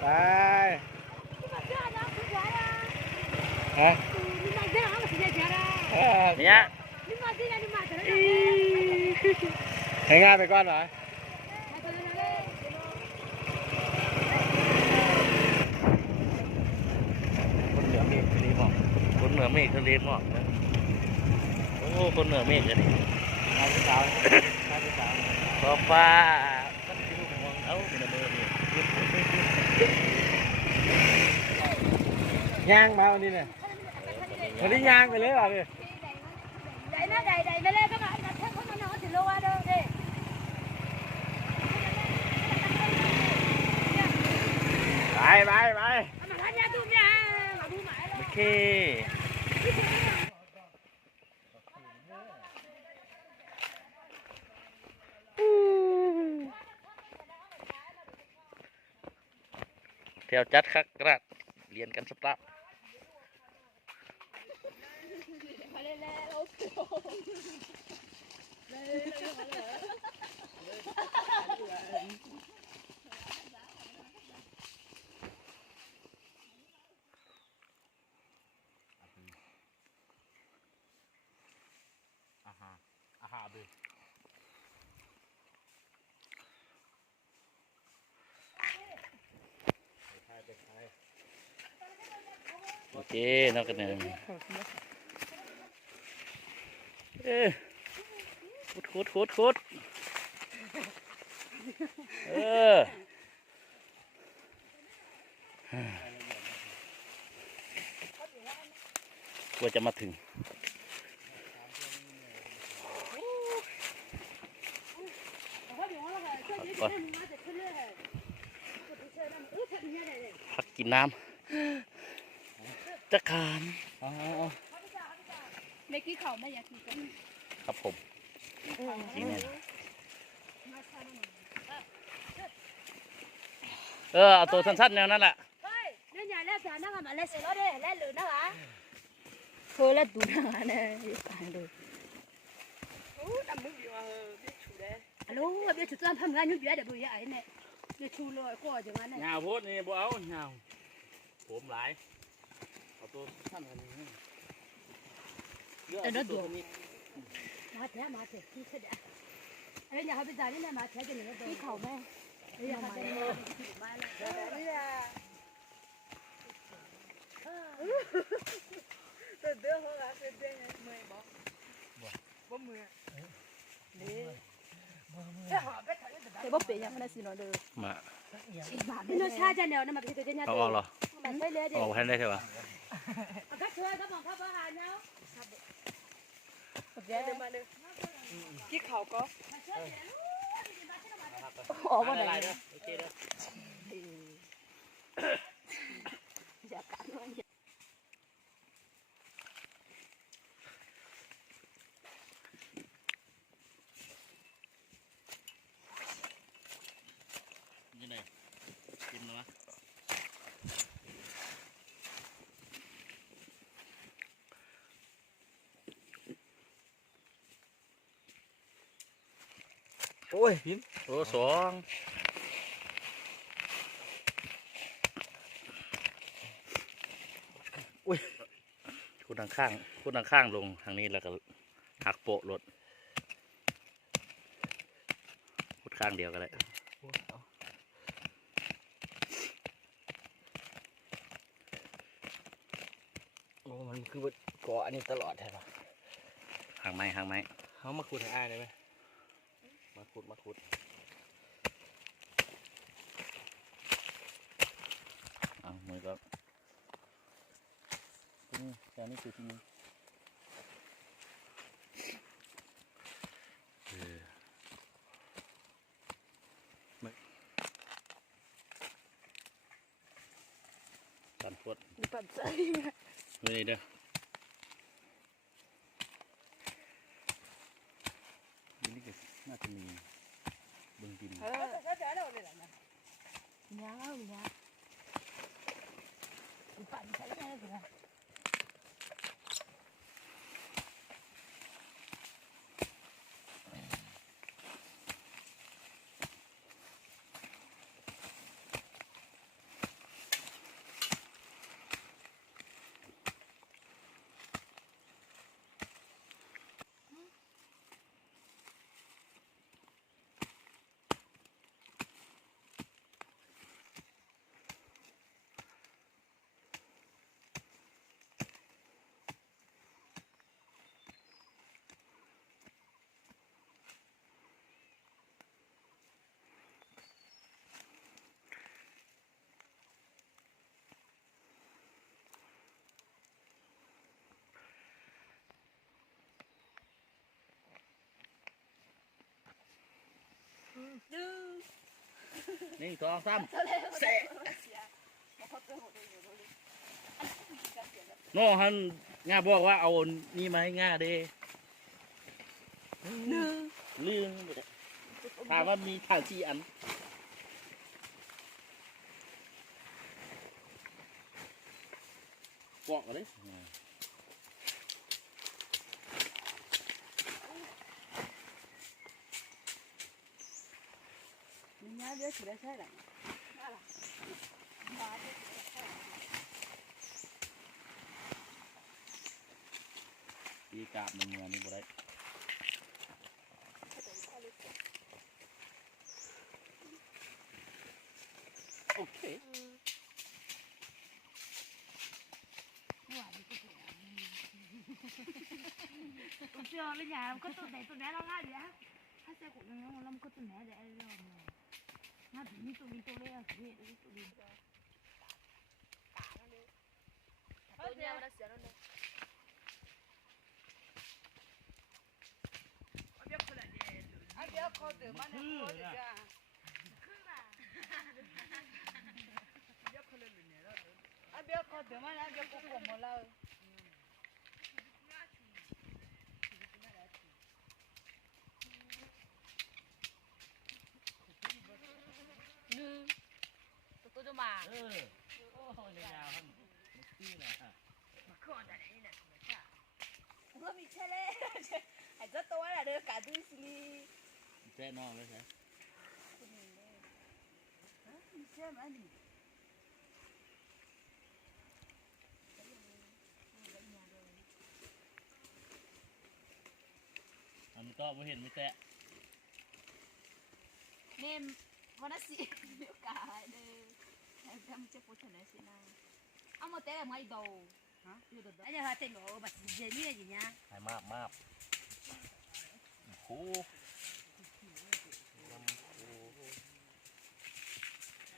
ไปฮะเนี่ยให้งานไปก่อนเหรอคนเหนือเมฆทะเลหมอกคนเหนือเมฆทะเลหมอกนะโอ้คนเหนือเมฆกันดิงานที่สาวงานที่สาวขอบฟ้าตั้งที่ลูกมองเอ้ามีน้ำมือนี่ย่างมาวันนี้เนี่ยวันนี้ย่างไปเลยเหรอเนี่ยđầy nó đầy nó lên các bạn đặt thêm con nó thì lâu qua đâu đi ไปโอเคเที่ยวจัดคักกระดเรียนกันสัปดาห์อาหารดิโอเคนักกันหนึ่งขุดกว่าจะมาถึงพักกินน้ำจะขานไม่กี่เขาไม่อยากกินกันครับผมกินเนี่ยเอาตัวสั้นๆแนวนั้นแหละเฮ้ยเนี่ยใหญ่แล้วแต่นั่งมาเล่นเสร็จแล้วเล่นหรือนะคะเฮ้ยแล้วดูนั่งเนี่ยตายเลยโอ้ดำมึงอยู่อ่ะเบี้ยชูเลยฮัลโหลเบี้ยชูตอนทำงานยุ่งเบี้ยเดี๋ยวเบี้ยไอ้เนี่ยเบี้ยชูเลยก็จังงั้นเนี่ยเงาโพดนี่บ่เอาเงาผมหลายเอาตัวสั้นกันนี่แต่ตัวนี้มาแท้ที่เสด็จเอ้ยอย่าเขาไปจ่ายนี่นะมาแท้จะหนึ่งตัวที่เขาแม่อย่าเขาจะมาแล้วนี่แหละเดือดเขาละเดือดเมื่อยบ่เมื่อยนี่แต่บ่เป็นยังไงสิเนาะเด้อมาพี่น้องชาจะแนวนั่นมาพี่ตัวเจ้าเนี่ยเอาออกเหรอออกให้ได้ใช่ปะก็ช่วยก็มองเข้าบ้านเนาะเดี๋ยวมาเลยกี่เขาก็ออกมาไหนโอเคเด้ออยากกันว่านี่ไหนกินนะโอ้ยพิมโอ้สองอุ้ยคุณทางข้างลงทางนี้แล้วก็หักโปะรถขุดข้างเดียวกันเลยโอ้มันคือเกาะอันนี้ตลอดใช่ปะห่างไม้เขามาขุดให้อ้ายได้ไหมมาขุดเอามือก็นี่แค่นี้คือที่นี่ตันพวดปัดใจนี่เด้อนี่ก็น่าจะมีบึงดินเนี่ยปั่นใช้ได้เลย โ 1 2 3 เสะ โน่ฮันง่าบอกว่าเอานี่มาให้ง่าเด้ หนึ่ง ลืมถามว่ามีทาง4 อันบอกกันเลย นี่ยเดี๋ยวฉุดได้ใช่ไหม ตีกาบมันเงินนี่บ่ได้โอเค tôi chưa lên nhà làm có tôi để tôi né nó ngay vậy á hát xe của nó làm có tôi né để rồi nó bị tôi đi tôi lên tôi đi tôi nhà nó sửa nó đây anh biết con từ mana có được à anh biết con từ mana anh biết con của một lâu nữ tôi cho mà โอ้ยยาวๆครับนี่แหละฮะ mà con đã đấy là không phải nó bị che lên hay rất tối là được cả đôi xì แจ้นอกเลยใช่ đi xem anh đi อันนี้ก็ไม่เห็นไม่แตะ nem mana sih biểu cả hai đây em cầm chiếc bút này xin nào ông một té là mấy đầu hả yêu được anh nhà hai tên nó bật gì như này gì nhá หายมากมากโอ้โห